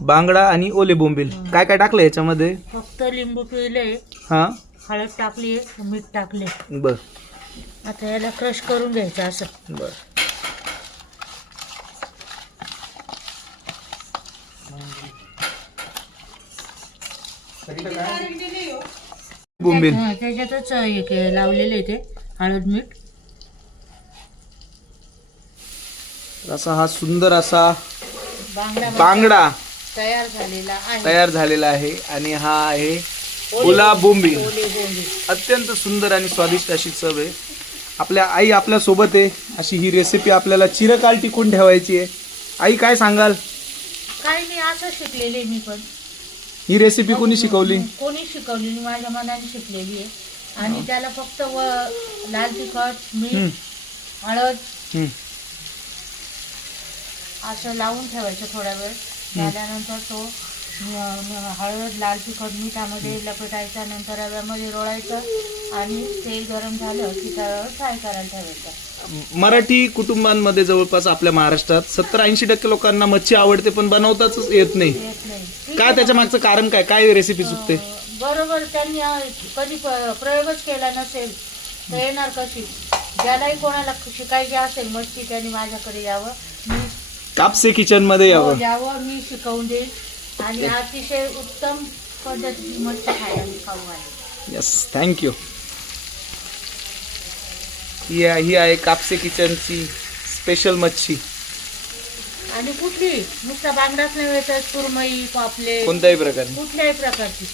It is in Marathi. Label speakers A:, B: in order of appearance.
A: बांगडा आणि ओले बोंबील. काय काय टाकलं याच्यामध्ये?
B: फक्त लिंबू पिळले
A: हा?
B: हळद टाकली मीठ टाकले.
A: बर.
B: आता याला क्रश करून घ्यायचं असं.
A: बर. बोंबील.
B: हा, त्याच्यातच हे के- लावलेलं ते हळद मीठ.
A: असा हा सुंदर असा
B: बांगडा.
A: बांगडा.
B: तयार झालेला आहे.
A: तयार झालेला आहे आणि हा आहे ओला बोंबील अत्यंत सुंदर आणि स्वादिष्ट अशी चव आहे. आपल्या आई आपल्यासोबत आहे. अशी ही रेसिपी आपल्याला चिरकाल टिकून ठेवायची आहे. आई काय सांगाल?
B: काही नाही असं शिकलेले मी पण.
A: ही रेसिपी कोणी शिकवली?
B: कोणी शिकवली नाही, माझ्या मनाने शिकलेली आहे. आणि त्याला फक्त व लाल तिखट मीठ हळद
A: हम्म.
B: असं लावून ठेवायचं थोडा वेळ. झाल्यानंतर तो हळद लाल तिखट मिठामध्ये लपेटायचा. नंतर रव्यामध्ये रोळायचं आणि तेल गरम झालं की त्यावर फ्राय करायला ठेवायचं.
A: मराठी कुटुंबांमध्ये जवळपास आपल्या महाराष्ट्रात सत्तर ऐंशी टक्के लोकांना मच्छी आवडते पण बनवताच येत नाही. काय. त्याच्या मागचं कारण काय? काय रेसिपी चुकते?
B: बरोबर त्यांनी कधी प्रयोगच केला नसेल तर येणार कशी? ज्यालाही कोणाला शिकायची असेल मच्छी त्यांनी माझ्याकडे यावं. मी
A: कापसे किचनमध्ये
B: हो,
A: यावं.
B: यावं मी शिकवून देईन. आणि अतिशय उत्तम पद्धतीची मच्छी खायला मी खाऊ घालेन.
A: येस थँक्यू ही आहे- ही आहे कापसे किचनची स्पेशल मच्छी.
B: आणि कुठली? नुसता बांगडाच नव्हे तर सुरमई पापले
A: कोणत्याही प्रकारे
B: कुठल्याही प्रकारची.